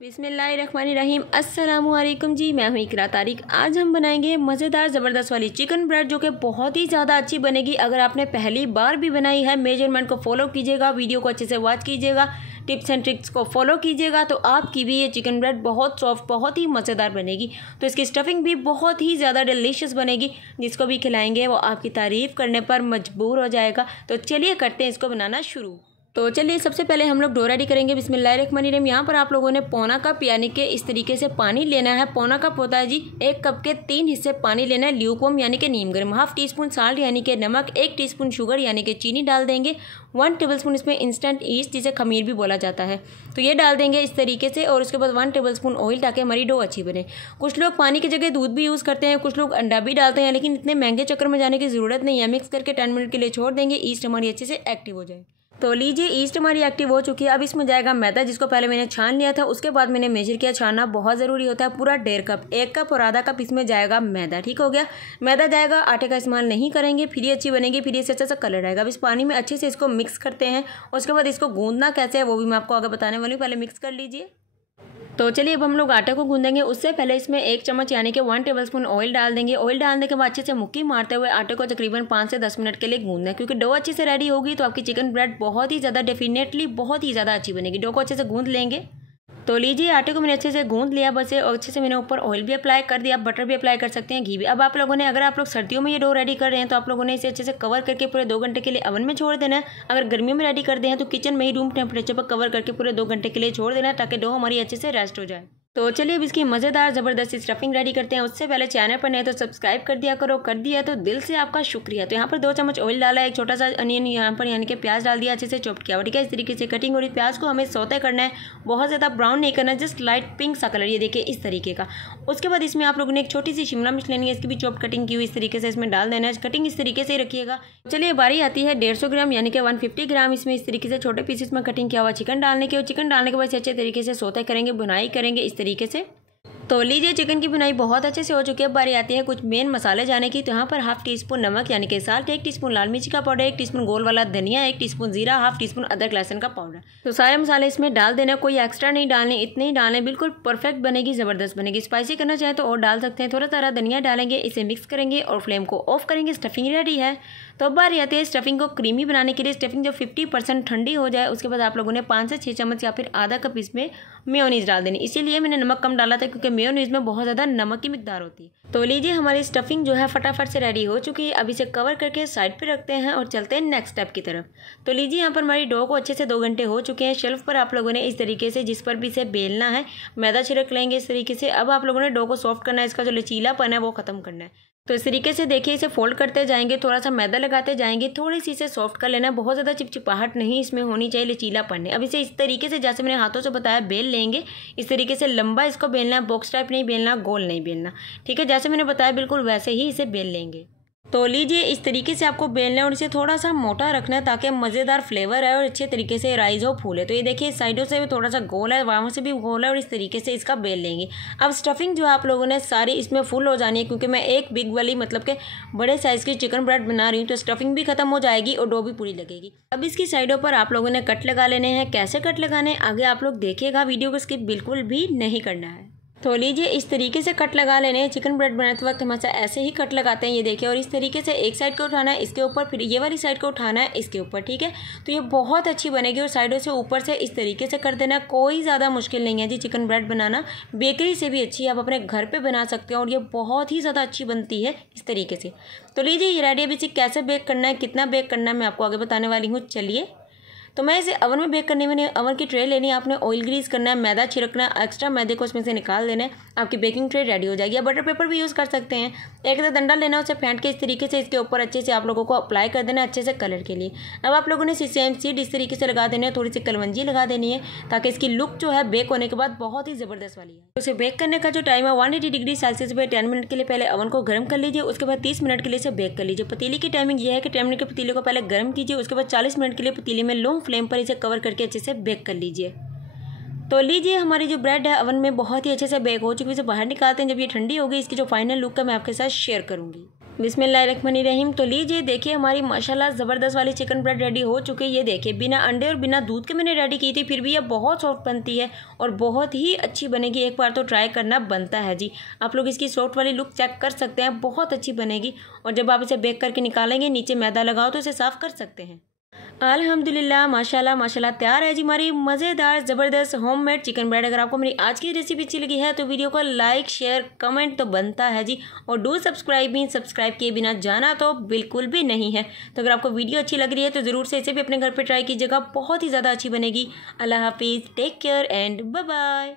बिस्मिल्लाहिर्रहमानिर्रहीम। अस्सलामुअलैकुम जी, मैं हूँ इकरा तारिक। आज हम बनाएंगे मज़ेदार ज़बरदस्त वाली चिकन ब्रेड जो कि बहुत ही ज़्यादा अच्छी बनेगी। अगर आपने पहली बार भी बनाई है, मेजरमेंट को फॉलो कीजिएगा, वीडियो को अच्छे से वॉच कीजिएगा, टिप्स एंड ट्रिक्स को फॉलो कीजिएगा तो आपकी भी ये चिकन ब्रेड बहुत सॉफ्ट, बहुत ही मज़ेदार बनेगी। तो इसकी स्टफिंग भी बहुत ही ज़्यादा डिलीशियस बनेगी। जिसको भी खिलाएंगे वो आपकी तारीफ़ करने पर मजबूर हो जाएगा। तो चलिए करते हैं इसको बनाना शुरू। तो चलिए सबसे पहले हम लोग डो रेडी करेंगे। बिस्मिल्लाहिर्रहमानिर्रहीम। यहाँ पर आप लोगों ने पौना कप यानी कि इस तरीके से पानी लेना है। पौना कप होता है जी 1 कप के 3 हिस्से पानी लेना है। ल्यूकवार्म यानी कि नीम गर्म। हाफ टी स्पून साल्ट यानी कि नमक, 1 टीस्पून शुगर यानी कि चीनी डाल देंगे। 1 टेबलस्पून इसमें इंस्टेंट ईस्ट जिसे खमीर भी बोला जाता है तो ये डाल देंगे इस तरीके से। और उसके बाद 1 टेबलस्पून ऑयल ताकि हमारी डो अच्छी बने। कुछ लोग पानी की जगह दूध भी यूज़ करते हैं, कुछ लोग अंडा भी डालते हैं, लेकिन इतने महंगे चक्कर में जाने की ज़रूरत नहीं है। मिक्स करके 10 मिनट के लिए छोड़ देंगे, ईस्ट हमारी अच्छे से एक्टिव हो जाए। तो लीजिए ईस्ट हमारी एक्टिव हो चुकी है। अब इसमें जाएगा मैदा जिसको पहले मैंने छान लिया था, उसके बाद मैंने मेजर किया। छानना बहुत ज़रूरी होता है। पूरा 1.5 कप, 1 कप और आधा कप इसमें जाएगा मैदा। ठीक हो गया। मैदा जाएगा, आटे का इस्तेमाल नहीं करेंगे, फिर ये अच्छी बनेगी, फिर इससे अच्छा सा कलर आएगा। अब इस पानी में अच्छे से इसको मिक्स करते हैं। उसके बाद इसको गूंदना कैसे है वो भी मैं आपको आगे बताने वाली हूँ। पहले मिक्स कर लीजिए। तो चलिए अब हम लोग आटे को गूंदेंगे। उससे पहले इसमें 1 चम्मच यानी कि 1 टेबलस्पून ऑयल डाल देंगे। ऑयल डालने के बाद अच्छे से मुक्की मारते हुए आटे को तकरीबन 5 से 10 मिनट के लिए गूंदना है, क्योंकि डो अच्छे से रेडी होगी तो आपकी चिकन ब्रेड बहुत ही ज़्यादा डेफिनेटली बहुत ही ज़्यादा अच्छी बनेगी। डो को अच्छे से गूंद लेंगे। तो लीजिए आटे को मैंने अच्छे से गूंद लिया बस। और अच्छे से मैंने ऊपर ऑयल भी अप्लाई कर दिया, बटर भी अप्लाई कर सकते हैं, घी भी। अब आप लोगों ने, अगर आप लोग सर्दियों में ये डो रेडी कर रहे हैं तो आप लोगों ने इसे अच्छे से कवर करके पूरे 2 घंटे के लिए ओवन में छोड़ देना है। अगर गर्मियों में रेडी कर दें तो किचन में ही रूम टेम्परेचर पर कवर करके पूरे 2 घंटे के लिए छोड़ देना है ताकि डो हमारी अच्छे से रेस्ट हो जाए। तो चलिए अब इसकी मज़ेदार ज़बरदस्त स्टफिंग रेडी करते हैं। उससे पहले चैनल पर नहीं तो सब्सक्राइब कर दिया करो, कर दिया तो दिल से आपका शुक्रिया। तो यहाँ पर 2 चम्मच ऑयल डाला है, एक छोटा सा अनियन यहाँ पर यानी कि प्याज डाल दिया, अच्छे से चॉप किया। ठीक है, इस तरीके से कटिंग। और प्याज को हमें सौते करना है, बहुत ज़्यादा ब्राउन नहीं करना है, जस्ट लाइट पिंक सा कलर, ये देखिए इस तरीके का। उसके बाद इसमें आप लोगों ने एक छोटी सी शिमला मिर्च लेनी है, इसकी भी चॉप कटिंग की हुई इस तरीके से इसमें डाल देना है। कटिंग इस तरीके से ही रखिएगा। चलिए बारी आती है 150 ग्राम यानी कि 150 ग्राम इसमें इस तरीके से छोटे पीसेस में कटिंग किया हुआ चिकन डालने के। और चिकन डालने के बाद अच्छे तरीके से सौते करेंगे, बुनाई करेंगे इस तरीके से। तो लीजिए चिकन की बुनाई बहुत अच्छे से हो चुकी है। अब बारी आती है कुछ मेन मसाले जाने की। तो यहाँ पर हाफ टी स्पून नमक यानी कि साल्ट, 1 टीस्पून लाल मिर्ची का पाउडर, 1 टीस्पून गोल वाला धनिया, 1 टीस्पून जीरा, हाफ टीस्पून अदरक लहसुन का पाउडर। तो सारे मसाले इसमें डाल देना, कोई एक्स्ट्रा नहीं डालने, इतने ही डालने, बिल्कुल परफेक्ट बनेगी, ज़बरदस्त बनेगी। स्पाइसी करना चाहे तो और डाल सकते हैं। थोड़ा सारा धनिया डालेंगे, इसे मिक्स करेंगे और फ्लेम को ऑफ करेंगे। स्टफिंग रेडी है। तो अब बारी आती है स्टफिंग को क्रीमी बनाने के लिए। स्टफिंग जब 50% ठंडी हो जाए उसके बाद आप लोगों ने 5 से 6 चम्मच या फिर आधा कप इसमें मेयोनीज डाल देनी। इसीलिए मैंने नमक कम डाला था क्योंकि मेयोनीज में बहुत ज़्यादा नमक की मिकदार होती है। तो लीजिए हमारी स्टफिंग जो है फटाफट से रेडी हो चुकी है। अब इसे कवर करके साइड पे रखते हैं और चलते हैं नेक्स्ट स्टेप की तरफ। तो लीजिए यहाँ पर हमारी डो को अच्छे से 2 घंटे हो चुके हैं। शेल्फ पर आप लोगों ने इस तरीके से जिस पर भी इसे बेलना है मैदा छिड़क लेंगे इस तरीके से। अब आप लोगों ने डो को सॉफ्ट करना है, इसका जो लचीलापन है वो खत्म करना है। तो इस तरीके से देखिए इसे फोल्ड करते जाएंगे, थोड़ा सा मैदा लगाते जाएंगे, थोड़ी सी इसे सॉफ्ट कर लेना। बहुत ज़्यादा चिपचिपाहट नहीं इसमें होनी चाहिए, लचीलापन है। अब इसे इस तरीके से जैसे मैंने हाथों से बताया बेल लेंगे। इस तरीके से लंबा इसको बेलना है, बॉक्स टाइप नहीं बेलना, गोल नहीं बेलना। ठीक है, जैसे मैंने बताया बिल्कुल वैसे ही इसे बेल लेंगे। तो लीजिए इस तरीके से आपको बेलना है और इसे थोड़ा सा मोटा रखना है ताकि मज़ेदार फ्लेवर है और अच्छे तरीके से राइज हो, फूले। तो ये देखिए साइडों से भी थोड़ा सा गोल है, वहाँ से भी गोल है और इस तरीके से इसका बेल लेंगे। अब स्टफिंग जो आप लोगों ने सारी इसमें फुल हो जानी है, क्योंकि मैं एक बिग वाली मतलब के बड़े साइज़ की चिकन ब्रेड बना रही हूँ तो स्टफिंग भी खत्म हो जाएगी और डो भी पूरी लगेगी। अब इसकी साइडों पर आप लोगों ने कट लगा लेने हैं। कैसे कट लगाने आगे आप लोग देखिएगा, वीडियो को स्किप बिल्कुल भी नहीं करना है। तो लीजिए इस तरीके से कट लगा लेने हैं। चिकन ब्रेड बनाते वक्त हमेशा ऐसे ही कट लगाते हैं, ये देखिए। और इस तरीके से एक साइड को उठाना है इसके ऊपर, फिर ये वाली साइड को उठाना है इसके ऊपर। ठीक है, तो ये बहुत अच्छी बनेगी। और साइडों से ऊपर से इस तरीके से कर देना। कोई ज़्यादा मुश्किल नहीं है जी चिकन ब्रेड बनाना, बेकरी से भी अच्छी आप अपने घर पर बना सकते हो और ये बहुत ही ज़्यादा अच्छी बनती है इस तरीके से। तो लीजिए ये रेडी। अब इसे कैसे बेक करना है, कितना बेक करना है मैं आपको आगे बताने वाली हूँ। चलिए तो मैं इसे ओवन में बेक करने में ओवन की ट्रे लेनी है, आपने ऑयल ग्रीस करना है, मैदा छिड़कना है, एक्स्ट्रा मैदे को उसमें से निकाल देना है, आपकी बेकिंग ट्रे रेडी हो जाएगी। या बटर पेपर भी यूज़ कर सकते हैं। एक डंडा लेना है, उसे फेंट के इस तरीके से इसके ऊपर अच्छे से आप लोगों को अप्लाई कर देना है अच्छे से कलर के लिए। अब आप लोगों ने सेम सीड इस तरीके से लगा देने हैं, थोड़ी सी कलवंजी लगा देनी है ताकि इसकी लुक जो है बेक होने के बाद बहुत ही ज़बरदस्त वाली है। उसे बेक करने का जो टाइम है 180 डिग्री सेल्सियस पे 10 मिनट के लिए पहले ओवन को गर्म कर लीजिए। उसके बाद 30 मिनट के लिए इसे बेक कर लीजिए। पतीली की टाइमिंग ये है कि 10 मिनट के पतीले को पहले गर्म कीजिए, उसके बाद 40 मिनट के लिए पतीले में लो फ्लेम पर इसे कवर करके अच्छे से बेक कर लीजिए। तो लीजिए हमारी जो ब्रेड है ओवन में बहुत ही अच्छे से बेक हो चुकी है। इसे बाहर निकालते हैं। जब ये ठंडी होगी इसकी जो फाइनल लुक है मैं आपके साथ शेयर करूंगी। बिस्मिल्लाहिर्रहमानिर्रहीम। तो लीजिए देखिए हमारी माशाल्लाह ज़बरदस्त वाली चिकन ब्रेड रेडी हो चुकी है। ये देखिए बिना अंडे और बिना दूध के मैंने रेडी की थी, फिर भी ये बहुत सॉफ्ट बनती है और बहुत ही अच्छी बनेगी। एक बार तो ट्राई करना बनता है जी। आप लोग इसकी सॉफ्ट वाली लुक चेक कर सकते हैं, बहुत अच्छी बनेगी। और जब आप इसे बेक करके निकालेंगे, नीचे मैदा लगाओ तो इसे साफ़ कर सकते हैं। अल्हम्दुलिल्लाह माशाल्लाह माशाल्लाह तैयार है जी हमारी मज़ेदार ज़बरदस्त होममेड चिकन ब्रेड। अगर आपको मेरी आज की रेसिपी अच्छी लगी है तो वीडियो को लाइक शेयर कमेंट तो बनता है जी, और डू सब्सक्राइब भी, सब्सक्राइब किए बिना जाना तो बिल्कुल भी नहीं है। तो अगर आपको वीडियो अच्छी लग रही है तो ज़रूर से इसे भी अपने घर पर ट्राई कीजिएगा, बहुत ही ज़्यादा अच्छी बनेगी। अल्लाह हाफिज़, take care and bye bye.